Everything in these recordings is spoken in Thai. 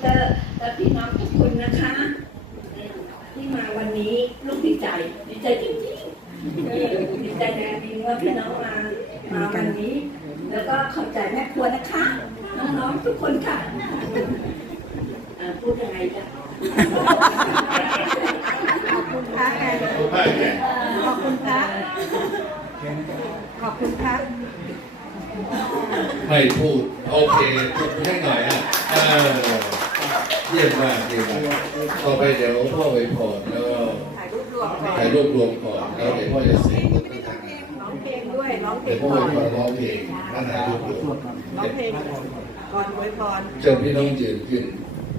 เตอร์และพี่น้องทุกคนนะคะอืมที่มาวันนี้ลูกดีใจดีใจจริงๆเออดีใจจริงๆว่าพี่น้องมามาวันนี้ แล้วก็ขอบใจแม่ครัวนะคะ น้องๆทุกคนค่ะเอ่อพูดยังไงจ๊ะขอบคุณพระไงขอบคุณพระขอบคุณพระไม่พูด โอเคพูดให้หน่อยอะ เยี่ยมมากเยี่ยมมากต่อไปเดี๋ยวพ่อไปพรแล้วก็ถ่ายรูปรวมก่อนถ่ายรวบรวมก่อนแล้วเดี๋ยวพ่อจะเสกร้องเพลงด้วยร้องเพลเดี๋ยงวพ่อก่อไปนพรร้องเพลงแล้วถ่ายรูปรวมร้องเพลงก่อนอวยพรเชิญพี่น้องยืนขึ้น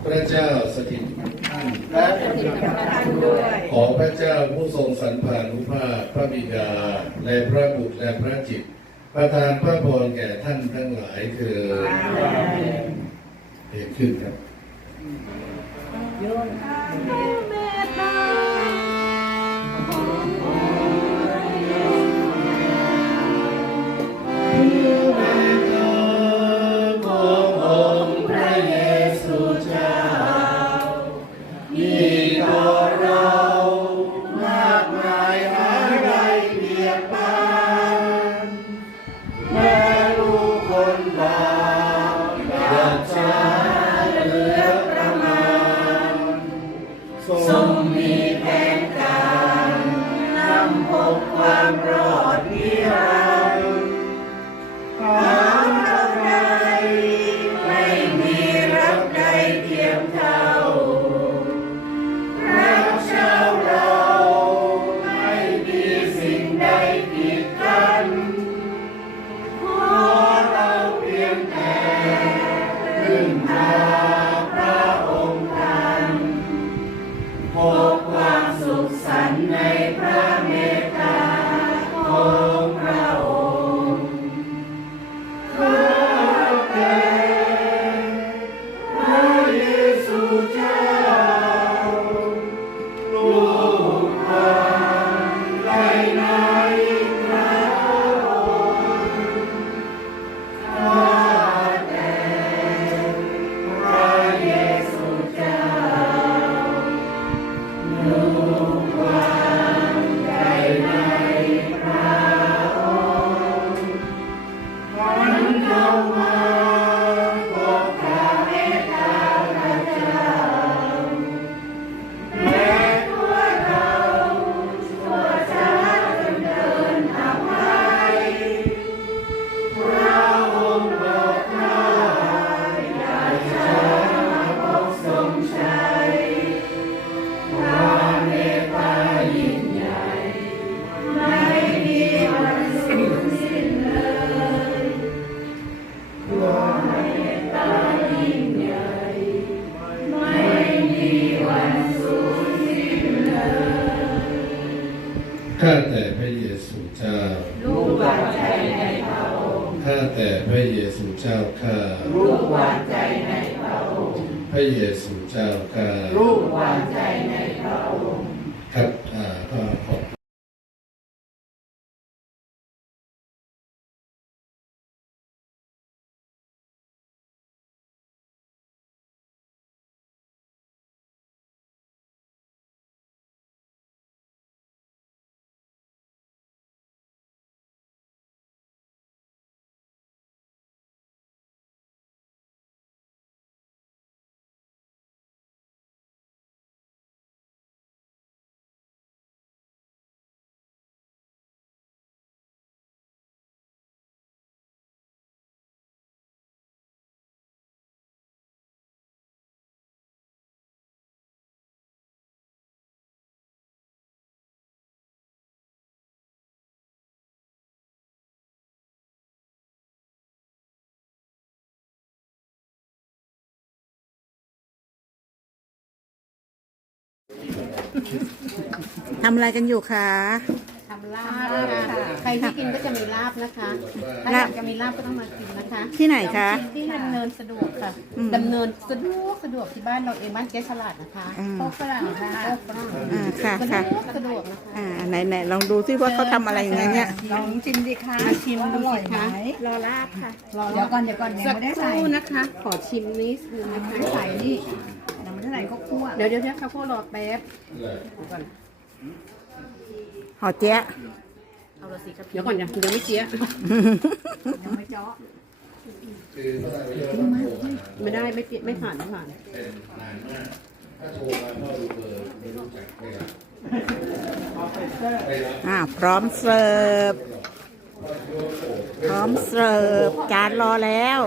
พระเจ้าสถิตท่านและสถิตกับท่านด้วยขอพระเจ้าผู้ทรงสรรพานุภาพพระบิดาและพระบุตรและพระจิต ประทานพระพรแก่ท่านทั้งหลายเถิดเห็นขึ้นครับ โห ข้าแต่พระเยซูเจ้า ลูกวางใจในพระองค์ข้าแต่พระเยซูเจ้าข้าลูกวางใจในพระองค์ พระเยซูเจ้าข้าลูกวางใจในพระองค์ ทำอะไรกันอยู่คะ ทำลาบค่ะใครที่กินก็จะมีลาบนะคะ ถ้าอยากจะมีลาบก็ต้องมากินนะคะที่ไหนคะ ที่ดำเนินสะดวกค่ะอืมดำเนินสะดวกสะดวกที่บ้านเราเองบ้านเจ๊ฉลาดนะคะอืมโคกฝรั่งค่ะโคกฝรั่งอ่าค่ะสะดค่ะวกสะดวกนะคะอ่าไหนไหนลองดูซิว่าเขาทำอะไรยังไงเนี่ยลองชิมดิคะมาชิมดูสิคะรอลาบค่ะเดี๋ยวก่อนเดี๋ยวก่อนยังสักไม่ได้คใส่รู่นะคะ ขอชิมนิดนึงนะคะไม่ใส่นี่ ยังไม่ได้ใส่ก็คั่วเดี๋ยวเดี๋ยวเดี๋ยวข้าวโพดรอแป๊บหอเจ๊ยะเอาละสิครับเดี๋ยวก่อนยังยังไม่เจี๊ยะยังไม่เจาะไม่ได้ไม่เจี๊ยะไม่ผ่านไม่ผ่านอ่าพร้อมเสิร์ฟ พร้อมเสิร์ฟ จานรอแล้ว